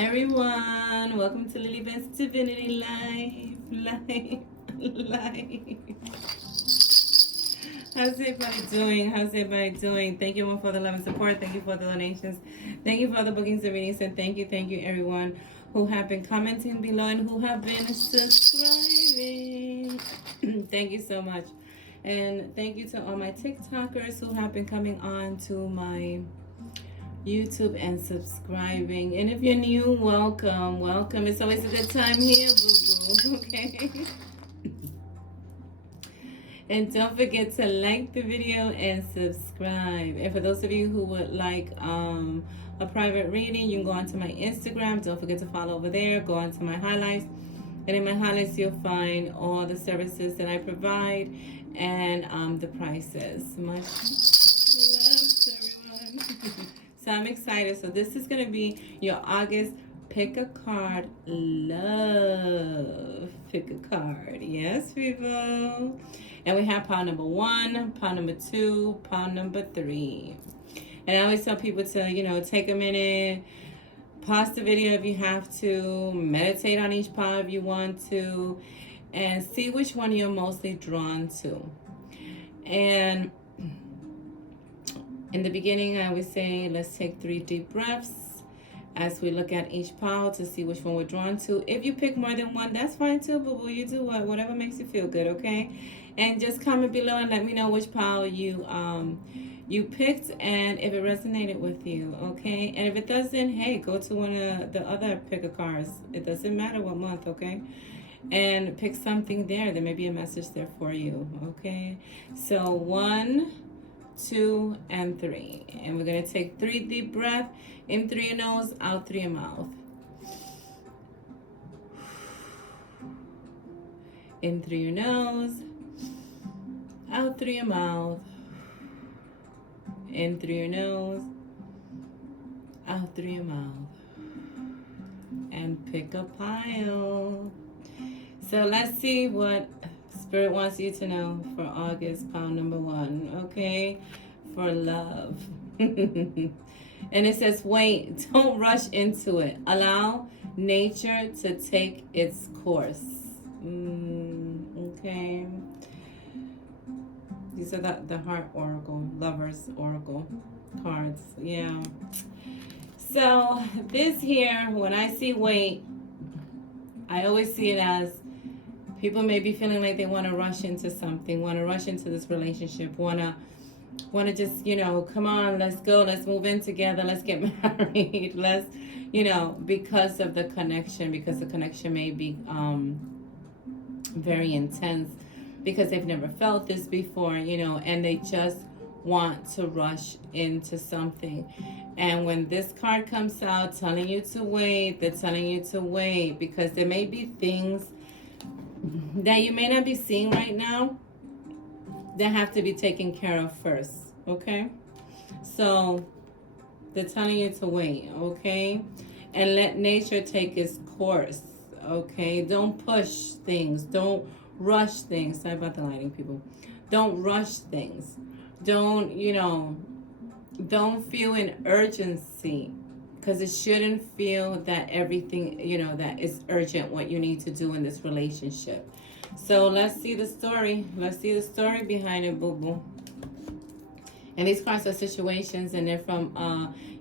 everyone, welcome to Lilybets Divinity Live. How's everybody doing? Thank you all for the love and support. Thank you for the donations. Thank you for the bookings and readings. And thank you everyone who have been commenting below and who have been subscribing. Thank you so much. And thank you to all my TikTokers who have been coming on to my YouTube and subscribing. And if you're new, welcome. It's always a good time here, boo-boo, okay? And don't forget to like the video and subscribe. And for those of you who would like a private reading, you can go onto my Instagram. Don't forget to follow over there. Go onto my highlights. And in my highlights, you'll find all the services that I provide and the prices. Much love to everyone. So I'm excited. So this is going to be your August pick a card love. Pick a card. Yes, people. And we have pile number 1, pile number 2, pile number 3. And I always tell people to, take a minute, pause the video if you have to, meditate on each pile if you want to, and see which one you're mostly drawn to. And in the beginning, I always say, let's take 3 deep breaths as we look at each pile to see which one we're drawn to. If you pick more than one, that's fine too, but you do whatever makes you feel good, okay? And just comment below and let me know which pile you picked and if it resonated with you, okay? And if it doesn't, hey, go to one of the other pick a cards. It doesn't matter what month, okay? And pick something there. There may be a message there for you, okay? So 1, 2, and 3. And we're going to take 3 deep breaths. In through your nose, out through your mouth. In through your nose, out through your mouth. In through your nose, out through your mouth. And pick a pile. So let's see what Spirit wants you to know for August, pile number 1, okay? For love. And it says, wait, don't rush into it. Allow nature to take its course. Okay. These are the Heart Oracle, Lovers Oracle cards. Yeah. So this here, when I see wait, I always see it as people may be feeling like they want to rush into something, want to rush into this relationship, want to just, come on, let's go, let's move in together, let's get married, let's, because of the connection, because the connection may be very intense, because they've never felt this before, and they just want to rush into something. And when this card comes out telling you to wait, they're telling you to wait because there may be things that you may not be seeing right now that have to be taken care of first, okay? So they're telling you to wait, okay? And let nature take its course, okay? Don't push things. Don't rush things. Sorry about the lighting, people. Don't rush things. Don't, don't feel an urgency, because it shouldn't feel that everything, that is urgent what you need to do in this relationship. So let's see the story. Let's see the story behind it, boo-boo. And these cards are situations, and they're from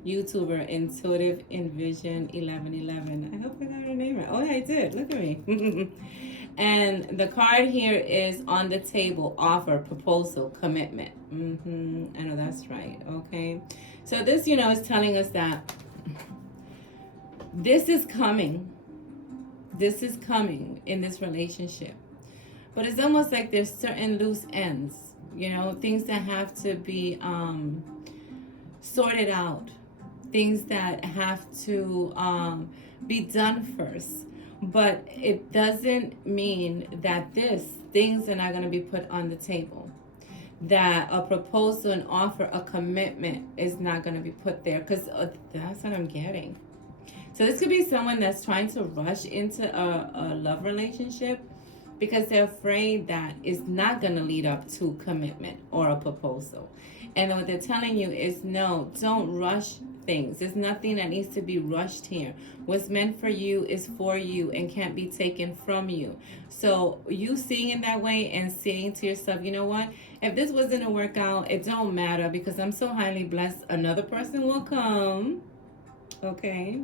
YouTuber Intuitive Envision 1111. I hope I got her name right. Oh, yeah, I did. Look at me. And the card here is on the table: offer, proposal, commitment. I know that's right. Okay. So this, is telling us that this is coming. This is coming in this relationship. But it's almost like there's certain loose ends, things that have to be sorted out, things that have to be done first. But it doesn't mean that things are not going to be put on the table, that a proposal, an offer, a commitment is not going to be put there, because that's what I'm getting. So this could be someone that's trying to rush into a love relationship because they're afraid that it's not going to lead up to commitment or a proposal. And what they're telling you is, no, don't rush things. There's nothing that needs to be rushed here. What's meant for you is for you and can't be taken from you. So you seeing it that way and saying to yourself, you know what? If this wasn't a workout, it don't matter because I'm so highly blessed. Another person will come. Okay.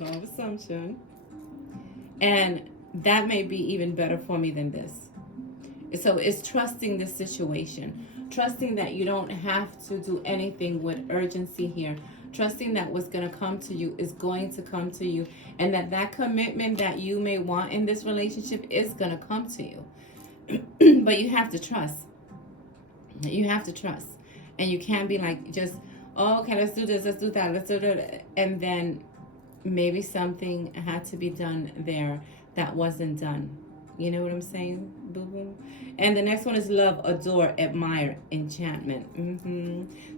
Law of assumption. And that may be even better for me than this. So it's trusting the situation. Trusting that you don't have to do anything with urgency here. Trusting that what's going to come to you is going to come to you. And that commitment that you may want in this relationship is going to come to you. But you have to trust. You have to trust. And you can't be like just, oh, okay, let's do this, let's do that, let's do that. And then maybe something had to be done there that wasn't done. You know what I'm saying, boo-boo? And the next one is love, adore, admire, enchantment.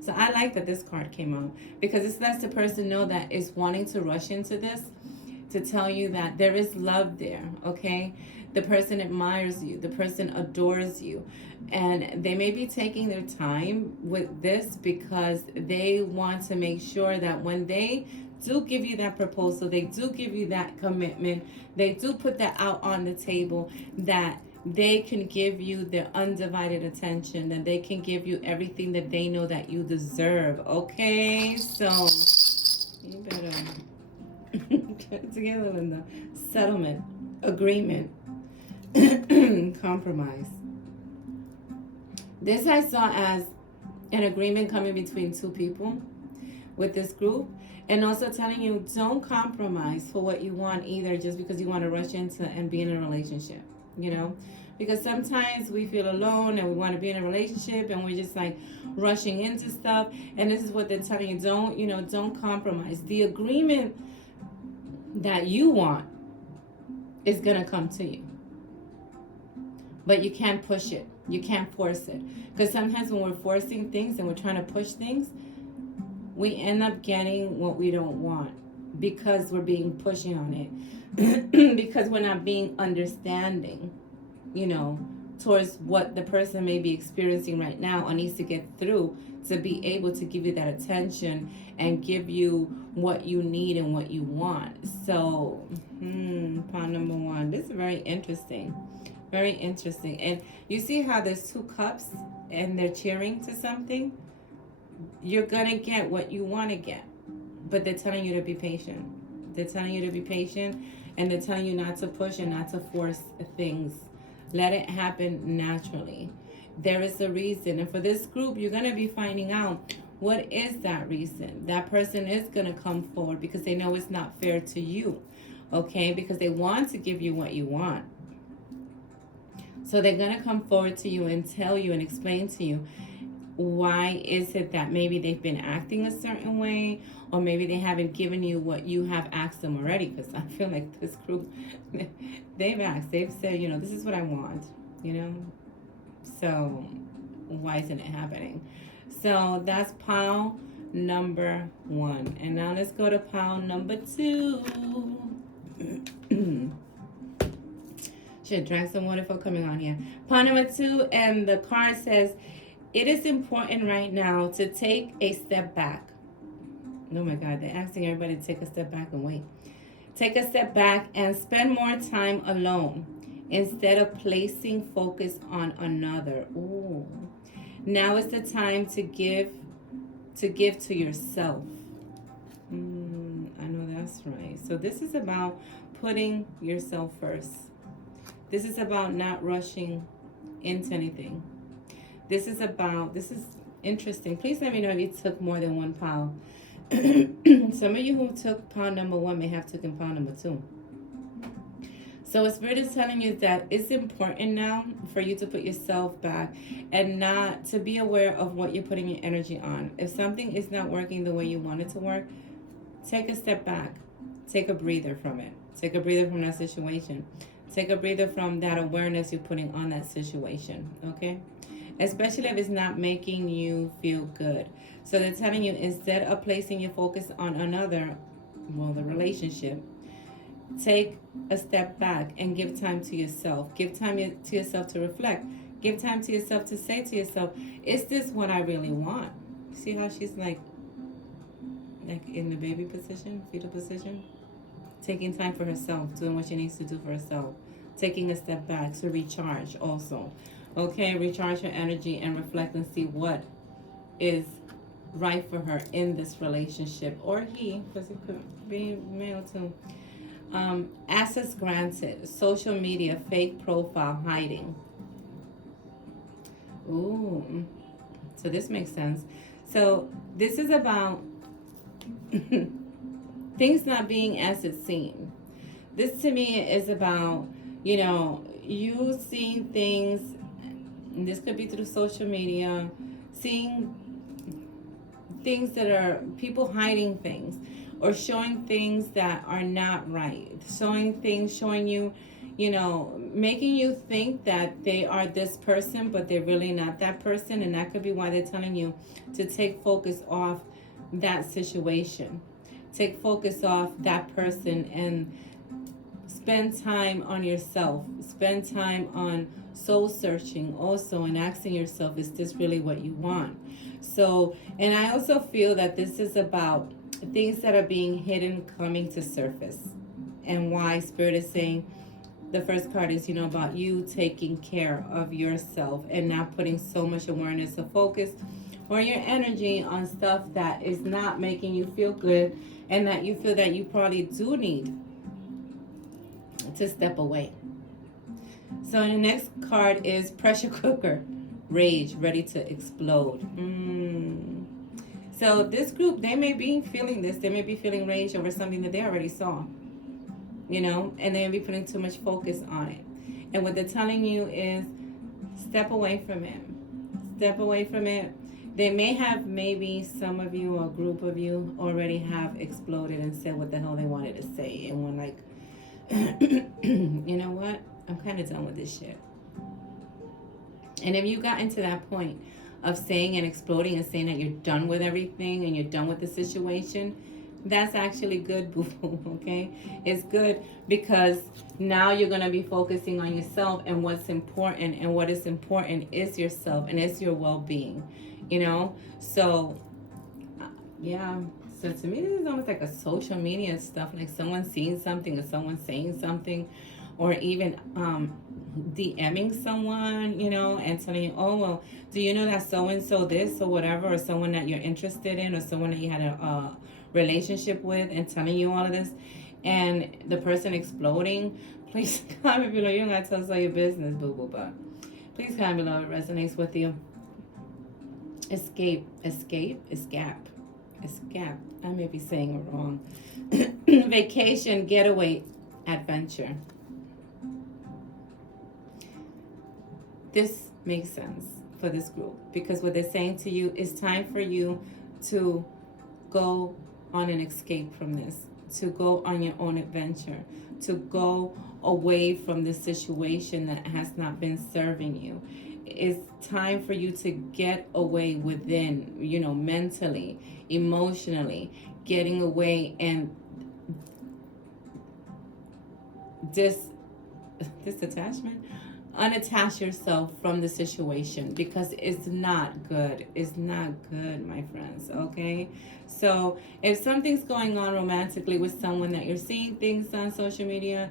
So I like that this card came out because this lets the person know that is wanting to rush into this to tell you that there is love there, okay? The person admires you. The person adores you. And they may be taking their time with this because they want to make sure that when they do give you that proposal, they do give you that commitment, they do put that out on the table, that they can give you their undivided attention, that they can give you everything that they know that you deserve. Okay, so you better get it together, Linda. Settlement, agreement, compromise. This I saw as an agreement coming between two people with this group. And also telling you, don't compromise for what you want either just because you want to rush into and be in a relationship, you know? Because sometimes we feel alone and we want to be in a relationship and we're just like rushing into stuff. And this is what they're telling you, don't compromise. The agreement that you want is going to come to you. But you can't push it. You can't force it. Because sometimes when we're forcing things and we're trying to push things, we end up getting what we don't want because we're being pushy on it. Because we're not being understanding, towards what the person may be experiencing right now or needs to get through to be able to give you that attention and give you what you need and what you want. So, pawn number one. This is very interesting. Very interesting. And you see how there's two cups and they're cheering to something? You're going to get what you want to get. But they're telling you to be patient. They're telling you to be patient. And they're telling you not to push and not to force things. Let it happen naturally. There is a reason. And for this group, you're going to be finding out what is that reason. That person is going to come forward because they know it's not fair to you. Okay? Because they want to give you what you want. So they're going to come forward to you and tell you and explain to you why is it that maybe they've been acting a certain way, or maybe they haven't given you what you have asked them already. Because I feel like this group, they've asked, they've said, this is what I want, So why isn't it happening? So that's pile number one. And now let's go to pile number two. Should drank some water before coming on here. Pile number two, and the card says, it is important right now to take a step back. Oh my God, they're asking everybody to take a step back and wait. Take a step back and spend more time alone instead of placing focus on another. Ooh. Now is the time to give to yourself. I know that's right. So this is about putting yourself first. This is about not rushing into anything. This is interesting. Please let me know if you took more than one pile. Some of you who took pile number one may have taken pile number two. So what Spirit is telling you is that it's important now for you to put yourself back and not to be aware of what you're putting your energy on. If something is not working the way you want it to work, take a step back. Take a breather from it. Take a breather from that situation. Take a breather from that awareness you're putting on that situation, okay? Especially if it's not making you feel good. So they're telling you, instead of placing your focus on another, the relationship, take a step back and give time to yourself. Give time to yourself to reflect. Give time to yourself to say to yourself, is this what I really want? See how she's like in the baby position, fetal position? Taking time for herself, doing what she needs to do for herself. Taking a step back to recharge also. Okay, recharge her energy and reflect and see what is right for her in this relationship. Or he, because it could be male too. Access granted. Social media, fake profile, hiding. Ooh. So this makes sense. So this is about things not being as it seemed. This to me is about, you seeing things, and this could be through social media, seeing things that are people hiding things or showing things that are not right, showing you, making you think that they are this person, but they're really not that person. And that could be why they're telling you to take focus off that situation, take focus off that person, and spend time on yourself, spend time on soul searching also, and asking yourself, is this really what you want? So, and I also feel that this is about things that are being hidden coming to surface, and why Spirit is saying the first card is, about you taking care of yourself and not putting so much awareness or focus or your energy on stuff that is not making you feel good, and that you feel that you probably do need to step away. So the next card is pressure cooker, rage, ready to explode. So this group, they may be feeling this. They may be feeling rage over something that they already saw, and they may be putting too much focus on it. And what they're telling you is step away from it. Step away from it. They may have, maybe some of you or a group of you already have exploded and said what the hell they wanted to say. And when like, you know what? I'm kind of done with this shit. And if you got into that point of saying and exploding and saying that you're done with everything and you're done with the situation, that's actually good, boo-boo, okay? It's good because now you're going to be focusing on yourself and what's important, and what is important is yourself and it's your well-being, So, yeah. So to me, this is almost like a social media stuff, like someone seeing something or someone saying something, or even DMing someone, and telling you, oh, well, do you know that so-and-so this or whatever, or someone that you're interested in, or someone that you had a relationship with, and telling you all of this, and the person exploding. Please comment below. You don't got to tell us all your business, boo-boo, but please comment below if it resonates with you. Escape. I may be saying it wrong. Vacation, getaway, adventure. This makes sense for this group, because what they're saying to you is time for you to go on an escape from this, to go on your own adventure, to go away from the situation that has not been serving you. It's time for you to get away within, mentally, emotionally, getting away and disattachment, unattach yourself from the situation, because it's not good. It's not good, my friends, okay? So if something's going on romantically with someone that you're seeing things on social media,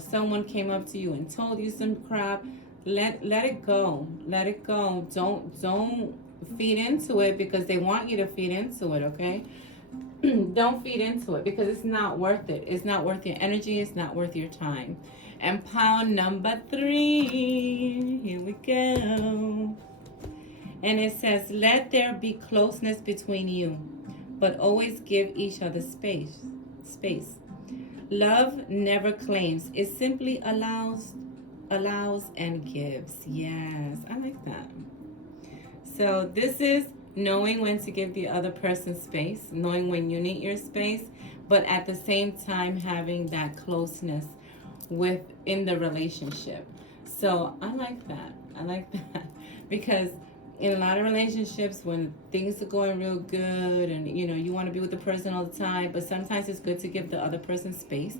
someone came up to you and told you some crap, let it go. Let it go. Don't feed into it because they want you to feed into it, okay? Don't feed into it because it's not worth it. It's not worth your energy. It's not worth your time. And pound number 3. Here we go. And it says, let there be closeness between you, but always give each other space. Love never claims. It simply allows and gives. Yes, I like that. So this is knowing when to give the other person space, knowing when you need your space, but at the same time having that closeness within the relationship. So I like that because in a lot of relationships, when things are going real good and you want to be with the person all the time, but sometimes it's good to give the other person space,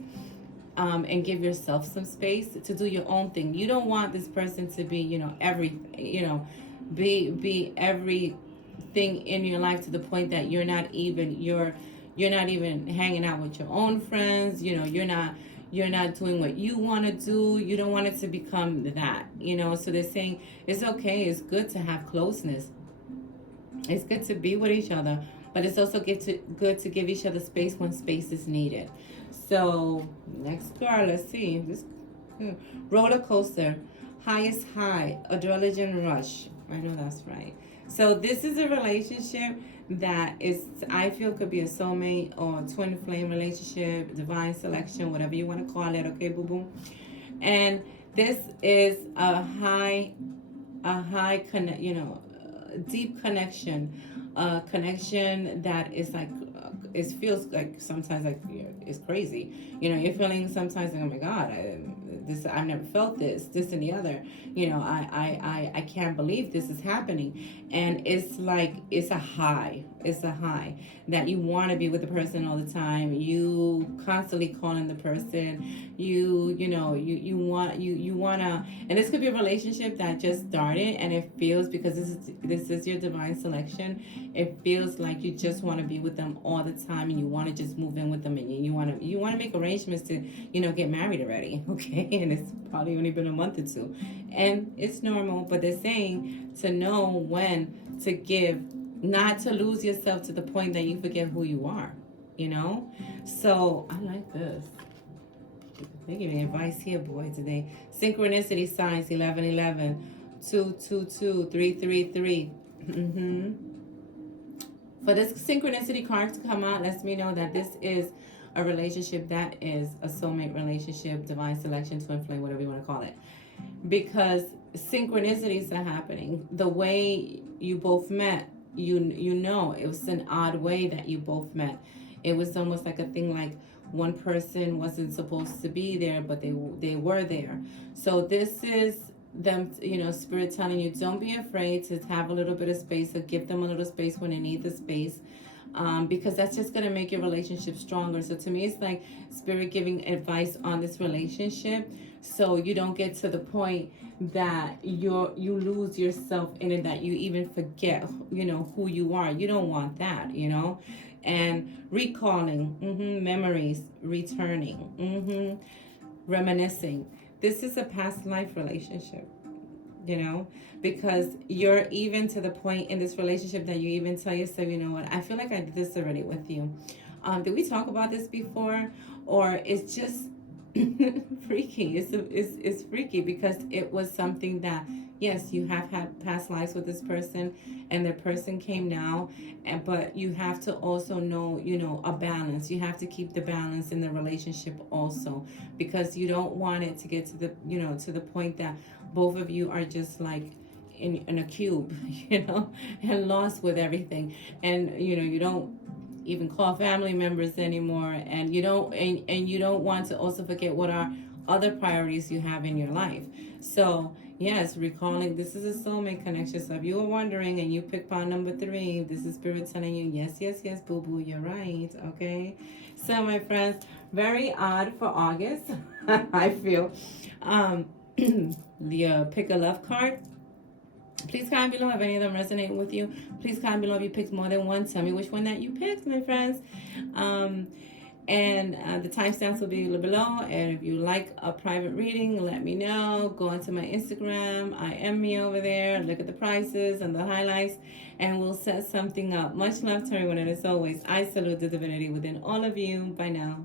and give yourself some space to do your own thing. You don't want this person to be everything, be every thing in your life to the point that you're not even hanging out with your own friends. You know, you're not doing what you want to do. You don't want it to become that, you know. So they're saying it's okay, it's good to have closeness, it's good to be with each other, but it's also good to give each other space when space is needed. So next card, let's see this. Roller coaster, highest high, adrenaline rush. I know that's right. So this is a relationship that is, I feel, could be a soulmate or twin flame relationship, divine selection, whatever you want to call it. Okay, boo boo. And this is a high connect, you know, deep connection, connection that is like, it feels like sometimes like it's crazy. You know, you're feeling sometimes like, oh my God, I've never felt this and the other. You know, I can't believe this is happening, and it's like it's a high. It's a high that you want to be with the person all the time. You constantly calling the person. You know you wanna, and this could be a relationship that just started, and it feels, because this is your divine selection. It feels like you just want to be with them all the time, and you want to just move in with them, and you want to make arrangements to, you know, get married already. Okay, and it's probably only been a month or two, and it's normal. But they're saying to know when to give, not to lose yourself to the point that you forget who you are. You know, so I like this. They're giving advice here, boy, today. Synchronicity signs 1111, 222, 333. Mm-hmm. For this synchronicity card to come out, lets me know that this is a relationship that is a soulmate relationship, divine selection, twin flame, whatever you want to call it. Because synchronicities are happening. The way you both met, you know, it was an odd way that you both met. It was almost like a thing like one person wasn't supposed to be there, but they were there. So this is them, you know, spirit telling you, don't be afraid to have a little bit of space, or give them a little space when they need the space. Because that's just going to make your relationship stronger. So to me, it's like spirit giving advice on this relationship, so you don't get to the point that you lose yourself in it, that you even forget, you know, who you are. You don't want that, you know. And recalling, memories, returning, reminiscing. This is a past life relationship, you know, because you're even to the point in this relationship that you even tell yourself, you know what, I feel like I did this already with you. Did we talk about this before? Or it's just freaky. It's freaky because it was something that, yes, you have had past lives with this person, and the person came now, but you have to also know, you know, a balance. You have to keep the balance in the relationship also, because you don't want it to get to the, you know, to the point that both of you are just like in a cube, you know, and lost with everything, and you know, you don't even call family members anymore, and you don't want to also forget what are other priorities you have in your life. So yes, recalling, this is a soulmate connection. So if you were wondering and you picked pawn number 3, this is spirit telling you, yes, yes, yes, boo boo, you're right. Okay, so my friends, very odd for August. I feel the pick a love card. Please comment below if any of them resonate with you. Please comment below if you picked more than one. Tell me which one that you picked, my friends. And the timestamps will be below. And if you like a private reading, let me know. Go onto my Instagram. I am me over there. Look at the prices and the highlights, and we'll set something up. Much love to everyone. And as always, I salute the divinity within all of you. Bye now.